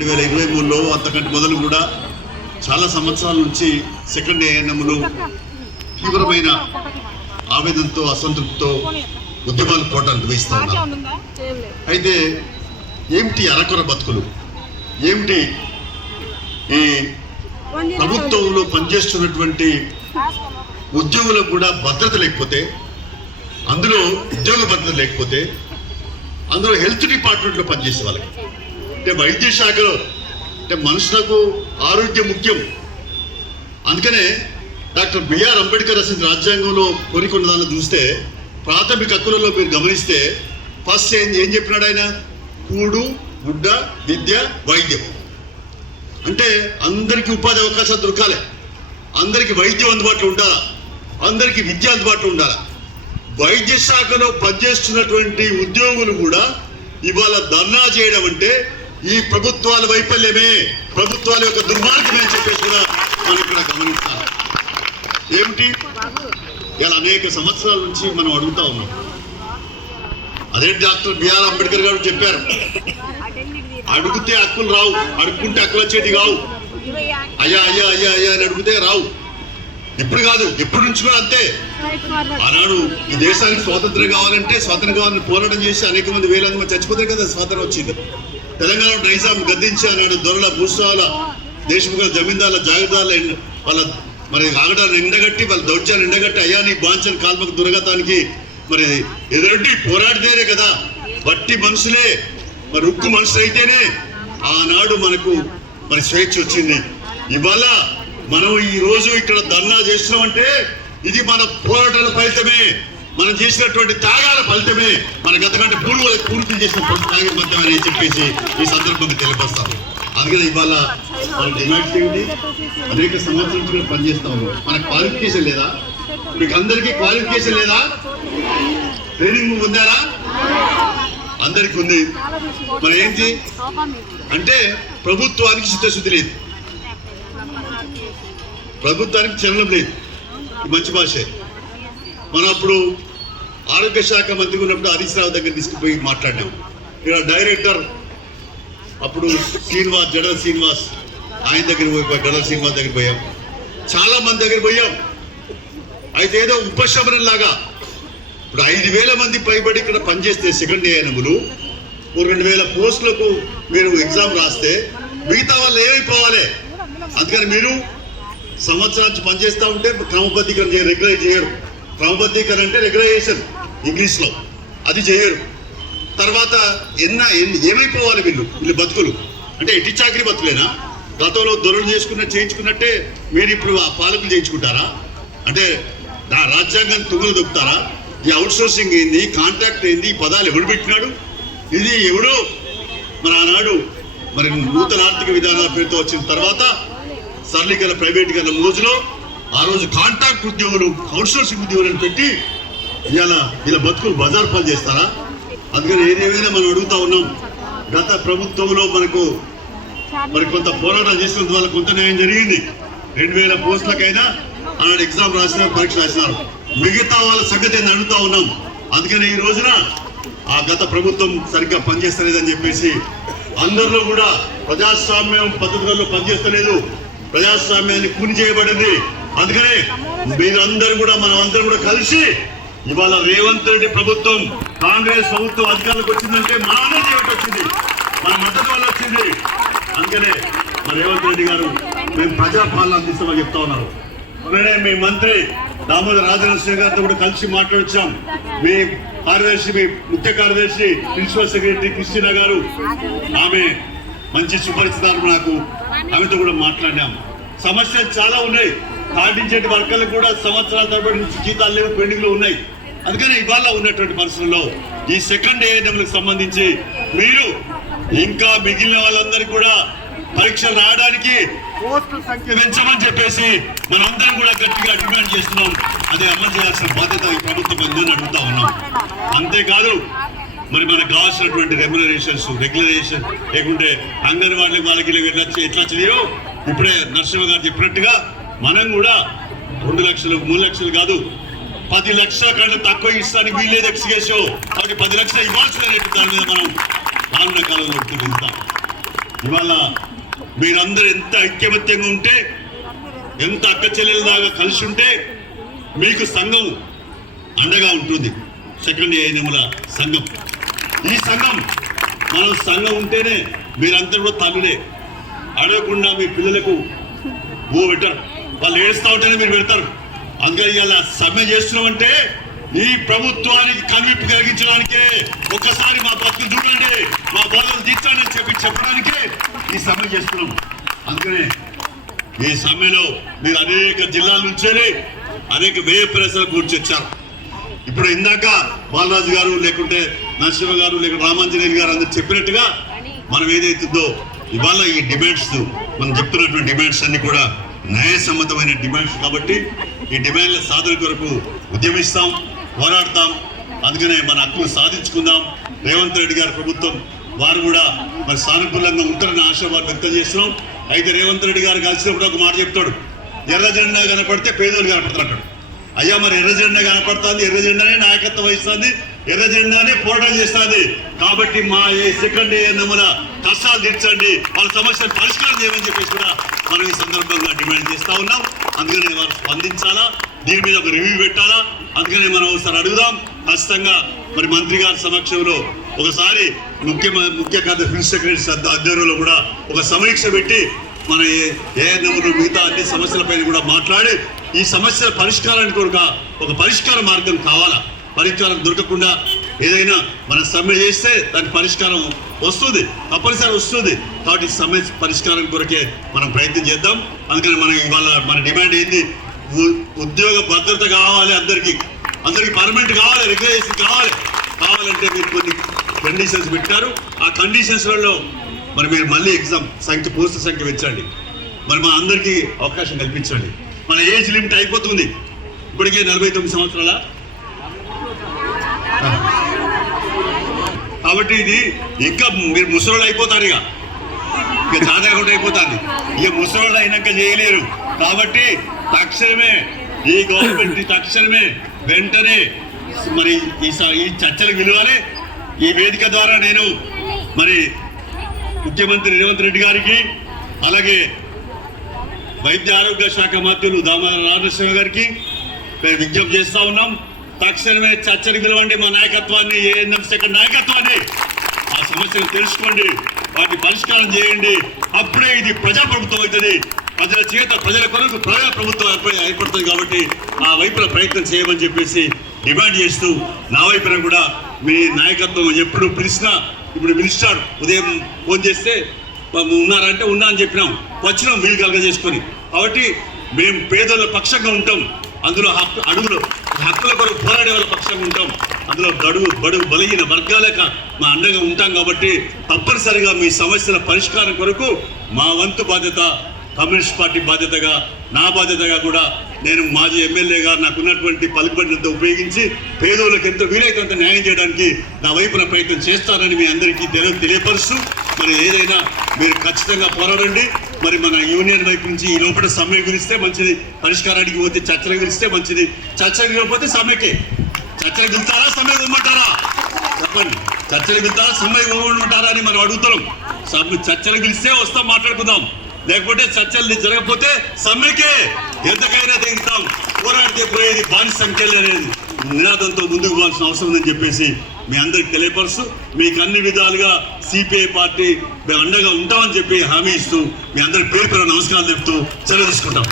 2023లో అంతకంటే మొదలు కూడా చాలా సంవత్సరాల నుంచి సెకండ్ ఏఎన్ఎంలు తీవ్రమైన ఆవేదనతో అసంతృప్తితో ఉద్యమాలు పోవటానికి నిర్వహిస్తూ ఉన్నారు. అయితే ఏమిటి అరకొర బతుకులు, ఏమిటి ఈ ప్రభుత్వంలో పనిచేస్తున్నటువంటి ఉద్యోగులకు కూడా భద్రత లేకపోతే, అందులో ఉద్యోగ భద్రత లేకపోతే, అందులో హెల్త్ డిపార్ట్మెంట్లో పనిచేసే వాళ్ళకి అంటే వైద్య శాఖలో అంటే మనుషులకు ఆరోగ్యం ముఖ్యం. అందుకనే డాక్టర్ బిఆర్ అంబేద్కర్ రాసిన రాజ్యాంగంలో కొన్ని దాన్ని చూస్తే ప్రాథమిక హక్కులలో మీరు గమనిస్తే ఫస్ట్ ఏం చెప్పినాడు ఆయన? కూడు, గుడ్డ, విద్య, వైద్యం. అంటే అందరికీ ఉపాధి అవకాశాలు దొరకాలి, అందరికీ వైద్యం అందుబాటులో ఉండాలా, అందరికీ విద్య అందుబాటులో ఉండాలా. వైద్య శాఖలో పనిచేస్తున్నటువంటి ఉద్యోగులు కూడా ఇవాళ ధర్నా చేయడం అంటే ఈ ప్రభుత్వాల వైఫల్యమే, ప్రభుత్వాల యొక్క దుర్మార్గమే అని చెప్పేసి కూడా మనం ఇక్కడ గమనించాలి. ఏమిటి ఇలా అనేక సంవత్సరాల నుంచి మనం అడుగుతా ఉన్నాం. అదే డాక్టర్ బిఆర్ అంబేద్కర్ గారు చెప్పారు, అడిగితే హక్కులు రావు, అడుక్కుంటే హక్కులు వచ్చేది కావు. అయ్యా అయ్యా అయ్యా అయ్యా అని అడిగితే రావు. ఇప్పుడు కాదు, ఎప్పటి నుంచి కూడా అంతే. ఆనాడు ఈ దేశానికి స్వాతంత్రం కావాలంటే స్వాతంత్రం కావాలని పోరాటం చేసి అనేక మంది వేలాది మంది చచ్చిపోతారు కదా స్వాతంత్రం వచ్చింది. తెలంగాణ నైజాం గద్దించి అన్నాడు దొరల, భూస్వాల, దేశముఖ జమీందారుల, జాగీర్దారుల వాళ్ళ మరి ఆగడాన్ని ఎండగట్టి, వాళ్ళ దౌర్జాన్ని ఎండగట్టి అయ్యా నీ బాంచని కాల్మకు దురగతానికి మరి ఎదురొడ్డి పోరాడితేనే కదా, బట్టి మనుషులే మరి ఉక్కు మనుషులు అయితేనే ఆనాడు మనకు మరి స్వేచ్ఛ వచ్చింది. ఇవాళ మనం ఈ రోజు ఇక్కడ ధర్నా చేస్తున్నామంటే ఇది మన పోరాటాల ఫలితమే, మనం చేసినటువంటి త్యాగాల ఫలితమే, మన గతకంటే పూర్తి చేసిన త్యాగ ఫలితమే అని చెప్పేసి ఈ సందర్భంగా తెలియపరుస్తాం. అందుకని ఇవాళ మన డిమాండ్స్ ఏంటి? అనేక సంవత్సరాల నుంచి పనిచేస్తా ఉన్నాం. మనకు క్వాలిఫికేషన్ లేదా? మీకు అందరికీ క్వాలిఫికేషన్ లేదా? ట్రైనింగ్ పొందారా? అందరికి ఉంది. మరి ఏంటి అంటే ప్రభుత్వానికి చిత్తశుద్ధి లేదు, ప్రభుత్వానికి చలనం లేదు. మంచి భాషే. మనం అప్పుడు ఆరోగ్య శాఖ మంత్రి ఉన్నప్పుడు హరీష్ రావు దగ్గర తీసుకుపోయి మాట్లాడినాం. ఇక్కడ డైరెక్టర్ అప్పుడు శ్రీనివాస్, జడల శ్రీనివాస్, ఆయన దగ్గర పోయి జడల శ్రీనివాస్ దగ్గర పోయాం, చాలా మంది దగ్గర పోయాం. అయితే ఏదో ఉపశమనం లాగా ఇప్పుడు 5,000 మంది పైబడి ఇక్కడ పనిచేస్తే సెకండ్ ఏఎన్ఎంలు 2,000 పోస్టులకు మీరు ఎగ్జామ్ రాస్తే మిగతా వాళ్ళు ఏమైపోవాలి? అందుకని మీరు సంవత్సరాల నుంచి పనిచేస్తూ ఉంటే క్రమబద్ధీకరణ చేయరు, రెగ్యులైజ్ చేయరు. క్రమబద్ధీకరణ అంటే రెగ్యులైజేషన్ ఇంగ్లీష్లో, అది చేయరు. తర్వాత ఏమైపోవాలి వీళ్ళు బతుకులు? అంటే ఎట్టి చాకరీ బతుకులేనా? గతంలో దొరలు చేయించుకున్నట్టే మీరు ఇప్పుడు ఆ పాలకులు చేయించుకుంటారా? అంటే రాజ్యాంగాన్ని తుంగలు దొక్కుతారా? ఈ అవుట్ సోర్సింగ్ ఏంది, కాంట్రాక్ట్ ఏంది, ఈ పదాలు ఎవడు పెట్టినాడు? ఇది ఎవడో మరి ఆనాడు మరి నూతన ఆర్థిక విధానాల పేరుతో వచ్చిన తర్వాత సరళీకరణ, ప్రైవేటీకరణ మోజులో ఆ రోజు కాంట్రాక్ట్ ఉద్యోగులు, అవుట్ సోర్సింగ్ ఉద్యోగులను పెట్టి ఇలా బతుకులు బజార్ పాలు చేస్తారా? అందుకని ఏదేమైనా మనం అడుగుతా ఉన్నాం. గత ప్రభుత్వంలో మనకు మరి కొంత పోరాటం చేసినందు వల్ల కొంత న్యాయం జరిగింది. 2,000 పోస్టులకైనా ఆనాడు ఎగ్జామ్ రాసినారు, పరీక్ష రాసినారు. మిగతా వాళ్ళ సంగతి ఏంది అడుగుతా ఉన్నాం. అందుకని ఈ రోజున ఆ గత ప్రభుత్వం సరిగ్గా పనిచేస్తలేదని చెప్పేసి అందరిలో కూడా ప్రజాస్వామ్యం పద్ధతులలో పనిచేస్తలేదు, ప్రజాస్వామ్యాన్ని కూని చేయబడింది. అందుకనే మీరందరూ కూడా మనం అందరూ కూడా కలిసి ఇవాళ రేవంత్ రెడ్డి ప్రభుత్వం, కాంగ్రెస్ ప్రభుత్వం అధికారులకు వచ్చిందంటే మన అనేది వచ్చింది, మన మద్దతు వల్ల వచ్చింది. అందుకనే మన రేవంత్ రెడ్డి గారు మేము ప్రజాపాలన అందిస్తామని చెప్తా ఉన్నారు. అలానే మీ మంత్రి దామోదర రాజనరసింహ గారితో కూడా కలిసి మాట్లాడొచ్చాం. మీ కార్యదర్శి, మీ ముఖ్య కార్యదర్శి, ప్రిన్సిపల్ సెక్రటరీ క్రిస్టినా గారు, ఆమె మంచి సుపరిచితారు నాకు, ఆమెతో కూడా మాట్లాడినాం. సమస్యలు చాలా ఉన్నాయి. పాటించేటి వర్గాలకు కూడా సంవత్సరాల తరబడి నుంచి జీతాలు లేవు, పెండింగ్లు ఉన్నాయి. అందుకని ఇవాళ ఉన్నటువంటి పరిస్థితుల్లో ఈ సెకండ్ ఏఎన్ఎంలకు సంబంధించి మీరు ఇంకా మిగిలిన వాళ్ళందరికీ కూడా పరీక్షలు రాయడానికి పోస్టుల సంఖ్య పెంచమని చెప్పేసి మనందరం కూడా గట్టిగా డిమాండ్ చేస్తున్నాం. అదే అమలు చేయాల్సిన బాధ్యత ఈ ప్రభుత్వం ఉందని అడుగుతా ఉన్నాం. అంతేకాదు మరి మనకు కావాల్సినటువంటి రెమ్యునరేషన్స్, రెగ్యులరేషన్ లేకుంటే అంగన్వాడీ వాళ్ళకి ఎట్లా చదివో ఇప్పుడే నరసింహ గారు చెప్పినట్టుగా మనం కూడా 2 లక్షలు 3 లక్షలు కాదు 10 లక్షల కంటే తక్కువ ఇస్తానికి వీళ్ళేది ఎక్స్కేసో, కాబట్టి 10 లక్షలు ఇవ్వాల్సిన దాని మీద మనం రానున్న కాలంలో వెళ్తాం. ఇవాళ మీరందరూ ఎంత ఐక్యమత్యంగా ఉంటే, ఎంత అక్క చెల్లెలలాగా కలిసి ఉంటే మీకు సంఘం అండగా ఉంటుంది. సెకండ్ ఏఎన్ఎంల సంఘం, ఈ సంఘం మనం సంఘం ఉంటేనే మీరంతా కూడా తల్లులే. అడగకుండా మీ పిల్లలకు పెట్టారు, వాళ్ళు ఏడుస్తూ ఉంటేనే మీరు పెడతారు. అందుకని ఇలా సమ్మె చేస్తున్నామంటే ఈ ప్రభుత్వానికి కనువిప్పు కలిగించడానికే, ఒక్కసారి మా బతుకులు చూడండి, మా బాధలు తీర్చండి అని చెప్పడానికే ఈ సమ్మె చేస్తున్నాం. అందుకనే ఈ సమ్మెలో మీరు అనేక జిల్లాల నుంచే అనేక వ్యయ ప్రశ్నలు కూర్చొచ్చారు. ఇప్పుడు ఇందాక బాలరాజు గారు, లేకుంటే నరసింహ గారు, లేకుంటే రామాంజనేయులు గారు అందరు చెప్పినట్టుగా మనం ఏదైతుందో ఇవాళ ఈ డిమాండ్స్, మనం చెప్తున్నటువంటి డిమాండ్స్ అన్ని కూడా న్యాయసమ్మతమైన డిమాండ్స్ కాబట్టి ఈ డిమాండ్ల సాధన కొరకు ఉద్యమిస్తాం, పోరాడతాం. అందుకనే మన హక్కులు సాధించుకుందాం. రేవంత్ రెడ్డి గారి ప్రభుత్వం వారు కూడా మరి సానుకూలంగా ఉంటారని ఆశావాదం వ్యక్తం చేస్తున్నాం. అయితే రేవంత్ రెడ్డి గారు కలిసినప్పుడు ఒక మాట చెప్తాడు, ఎర్ర జెండా కనపడితే పేదోళ్ళు కనపడతాడు. అయ్యా మరి ఎర్ర జెండా కనపడుతుంది, ఎర్ర జెండానే నాయకత్వం వహిస్తుంది, ఎర్ర జెండానే పోరాటం చేస్తుంది. కాబట్టి మా సెకండ్ ఏఎన్ఎంల కష్టాలు తీర్చండి, వాళ్ళ సమస్యలు పరిష్కారం చేయమని చెప్పేసి కూడా మనం ఈ సందర్భంగా డిమాండ్ చేస్తా ఉన్నాం. అందుకనే వారు స్పందించాలా, దీని మీద ఒక రివ్యూ పెట్టాలా. అందుకనే మనం ఒకసారి అడుగుదాం. ఖచ్చితంగా మరి మంత్రి గారి సమక్షంలో ఒకసారి ముఖ్య ప్రిన్సిపల్ సెక్రటరీ ఆధ్వర్యంలో కూడా ఒక సమీక్ష పెట్టి మన ఏఎన్ఎంలు మిగతా అన్ని సమస్యలపైన కూడా మాట్లాడి ఈ సమస్యల పరిష్కారానికి కూడా ఒక పరిష్కార మార్గం కావాలా. పరిష్కారం దొరకకుండా ఏదైనా మనం సమ్మె చేస్తే దానికి పరిష్కారం వస్తుంది, తప్పనిసరి వస్తుంది. కాబట్టి సమ్మె పరిష్కారం కొరకే మనం ప్రయత్నం చేద్దాం. అందుకని మనం ఇవాళ మన డిమాండ్ ఏంది, ఉద్యోగ భద్రత కావాలి, అందరికీ పర్మనెంట్ కావాలి, రెగ్యులేషన్ కావాలంటే మీరు కొన్ని కండిషన్స్ పెట్టారు. ఆ కండిషన్స్లలో మరి మీరు మళ్ళీ ఎగ్జామ్ పోస్ట్ సంఖ్య పెంచండి, మరి మా అందరికీ అవకాశం కల్పించండి. మన ఏజ్ లిమిట్ అయిపోతుంది, ఇప్పటికే 49 సంవత్సరాల. కాబట్టి ఇది ఇంకా మీరు ముసలోళ్ళు అయిపోతారు, ఇక చాలా కూడా అయిపోతుంది. ఇక ముసలోళ్ళు అయినాక చేయలేరు. కాబట్టి తక్షణమే ఈ గవర్నమెంట్ తక్షణమే వెంటనే మరి ఈ చర్చలకు విలువాలి. ఈ వేదిక ద్వారా నేను మరి ముఖ్యమంత్రి రేవంత్ రెడ్డి గారికి, అలాగే వైద్య ఆరోగ్య శాఖ మంత్రులు దామోదర రాజనరసింహ గారికి విజ్ఞప్తి చేస్తా ఉన్నాం. తక్షణమే చర్చలకు పిలవండి, మా నాయకత్వాన్ని, ఏఎన్ఎం సెకండ్ నాయకత్వాన్ని. ఆ సమస్యను తెలుసుకోండి, వాటిని పరిష్కారం చేయండి. అప్పుడే ఇది ప్రజాప్రభుత్వం అవుతుంది. ప్రజల చేత ప్రజల కొరకు ప్రజా ప్రభుత్వం ఏర్పడుతుంది. కాబట్టి ఆ వైపున ప్రయత్నం చేయమని చెప్పేసి డిమాండ్ చేస్తూ, నా వైపున కూడా మీ నాయకత్వం ఎప్పుడు పిలిచినా, ఇప్పుడు పిలుస్తాడు, ఉదయం ఫోన్ చేస్తే ఉన్నారంటే ఉన్నా అని చెప్పినాం, వచ్చినాం వీలు కలగజేసుకొని. కాబట్టి మేము పేదల పక్షంగా ఉంటాం, అందులో హక్కుల కొరకు పోరాడే వాళ్ళ పక్షంగా ఉంటాం, అందులో బడుగు బలహీన వర్గాలకు మా అండగా ఉంటాం. కాబట్టి తప్పనిసరిగా మీ సమస్యల పరిష్కారం కొరకు మా వంతు బాధ్యత, కమ్యూనిస్ట్ పార్టీ బాధ్యతగా, నా బాధ్యతగా కూడా నేను మాజీ ఎమ్మెల్యేగా నాకున్నటువంటి పలుకుబడినంత ఉపయోగించి పేదోళ్ళకి ఎంత వీలైతే అంత న్యాయం చేయడానికి నా వైపున ప్రయత్నం చేస్తానని మీ అందరికీ తెలియపరుస్తూ, మరి ఏదైనా మీరు ఖచ్చితంగా పోరాడండి. మరి మన యూనియన్ వైపు నుంచి ఈ లోపల సమ్మె పిలిస్తే మంచిది, పరిష్కారానికి పోతే చర్చలకు పిలిస్తే మంచిది. చర్చలకు పిలవకపోతే సమ్మెకే. చర్చలకు పిలుతారా, సమ్మె ఇవ్వమంటారా? చెప్పండి. చర్చలకు పిలుతారా, సమ్మె ఇవ్వమంటారా అని మనం అడుగుతున్నాం. చర్చలకు పిలిస్తే వస్తాం, మాట్లాడుకుందాం. లేకపోతే చర్చలు జరగకపోతే సమ్మెకే ఎంతకైనా తెగుతాం. పోరాడితే పోయేది బానిస సంఖ్యలు అనేది నినాదంతో ముందుకు పోవాల్సిన అవసరం ఉందని చెప్పేసి మీ అందరికి తెలియపరుస్తూ, మీకు అన్ని విధాలుగా సిపిఐ పార్టీ మేము అండగా ఉంటామని చెప్పి హామీ ఇస్తూ మీ అందరికి పేరు నమస్కారాలు చెప్తూ సెలవు తీసుకుంటాం.